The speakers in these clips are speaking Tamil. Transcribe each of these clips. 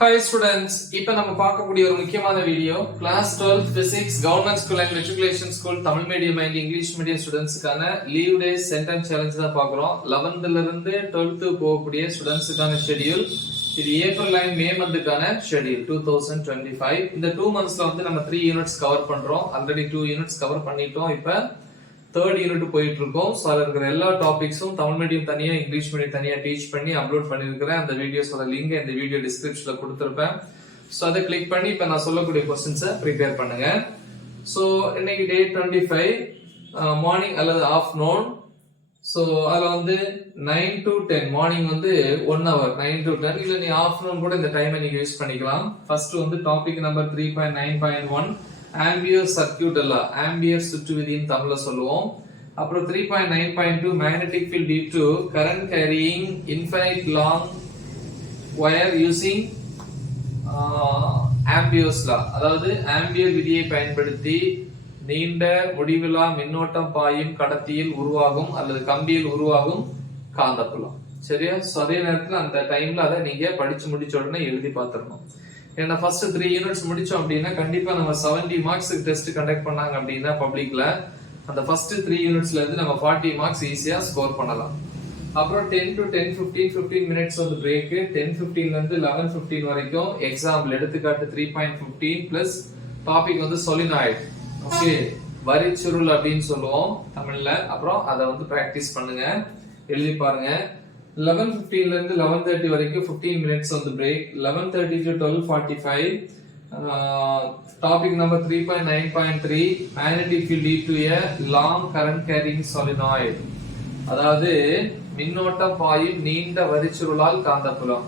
Hi students, இப்போ நம்ம பார்க்கக்கூடிய ஒரு முக்கியமான video class 12 physics government school and matriculation school Tamil medium and English medium ஸ்டூடெண்ட்ஸ்க்கான லீவ் டேஸ் சென்டென்ஸ் சேலஞ்ச் தான் பார்க்குறோம். 11th ல இருந்து 12th போகக்கூடிய ஸ்டூடெண்ட்ஸ்க்கான ஷெட்யூல். இது ஏப்ரல் அண்ட் மே மந்த்துக்கான ஷெட்யூல் 2025. இந்த 2 monthsல வந்து நம்ம 3 யூனிட்ஸ் கவர் பண்றோம். ஆல்ரெடி 2 யூனிட்ஸ் கவர் பண்ணிட்டோம். இப்போ தேர்ட் யூனிட் போயிட்டு இருக்கோம். ஸோ அதில் இருக்கிற எல்லா டாபிக்ஸும் தமிழ் மீடியம் தனியா இங்கிலீஷ் மீடியம் தனியா டீச் பண்ணி அப்லோட் பண்ணிருக்கிறேன். அந்த வீடியோஸோட லிங்க் இந்த வீடியோ டிஸ்கிரிப்ஷன்ல கொடுத்துருப்பேன். ஸோ அதை கிளிக் பண்ணி இப்போ நான் சொல்லக்கூடிய கொஸ்டின்ஸை ப்ரிப்பேர் பண்ணுங்க. ஸோ இன்னைக்கு டே 25 மார்னிங் அல்லது ஆஃப்டர்நூன். ஸோ அதில் வந்து 9 to 10 மார்னிங் வந்து 1 hour 9 to 10 இல்லை நீ ஆஃப்டர்நூன் கூட இந்த டைமை நீங்க யூஸ் பண்ணிக்கலாம். ஃபர்ஸ்ட் வந்து டாபிக் நம்பர் 3.9.1 ஆம்பியர் சர்க்யூட் அல்ல ஆம்பியர் சுற்று விதின்னு தமிழ்ல சொல்லுவோம். அப்புறம் 3.9.2 magnetic field due to current carrying infinite long wire using ampere's law, அதாவது ஆம்பியர் விதியை பயன்படுத்தி நீண்ட முடிவிலா மின்னோட்டம் பாயும் கடத்தியில் உருவாகும் அல்லது கம்பியில் உருவாகும் காந்தப்புலம். சரியா? சோ அதே நேரத்துல அந்த டைம்ல அதை நீங்க படிச்சு முடிச்ச உடனே எழுதி பார்த்துடணும். ஏன்னா ஃபர்ஸ்ட் 3 யூனிட்ஸ் முடிச்சோம் அப்படின்னா கண்டிப்பா நம்ம 70 மார்க்ஸ்க்கு டெஸ்ட் கண்டக்ட் பண்ணாங்க அப்படின்னா பப்ளிக்ல அந்த ஃபர்ஸ்ட் 3 யூனிட்ஸ்ல இருந்து நம்ம 40 மார்க்ஸ் ஈஸியா ஸ்கோர் பண்ணலாம். அப்புறம் 10 to 10:15 மினிட்ஸ் வந்து பிரேக். 10:15 ல இருந்து 11:15 வரைக்கும் எக்ஸாம்பிள் எடுத்துக்காட்டு 3.15 பிளஸ் டாபிக் வந்து சொலினாய்டு. ஓகே, வரிச்சுருள் அப்படின்னு சொல்லுவோம் தமிழ்ல. அப்புறம் அதை வந்து பிராக்டிஸ் பண்ணுங்க, எழுதி பாருங்க. 11:15 ல இருந்து 11:30 வரைக்கும் 15 மினிட்ஸ் வந்து break. 11:30 to 12:45 topic number 3.9.3 magnetic field due to a long current carrying solenoid, அதாவது மின்னோட்டம் பாயும் நீண்ட வரிச்சுருளால் காந்தப்புலம்.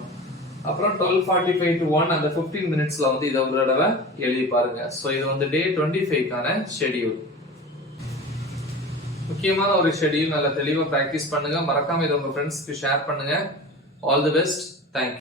அப்புறம் 12:45 to 1 அந்த 15 மினிட்ஸ்ல வந்து இதை ஒரு தடவை எழுதி பாருங்க. சோ இது வந்து டே 25க்கான ஷெட்யூல். முக்கியமான ஒரு ஷெட்யூல், நல்ல தெளிவா பிராக்டிஸ் பண்ணுங்க. மறக்காம இதை உங்க ஃப்ரெண்ட்ஸ்க்கு ஷேர் பண்ணுங்க. All the best. தேங்க்யூ.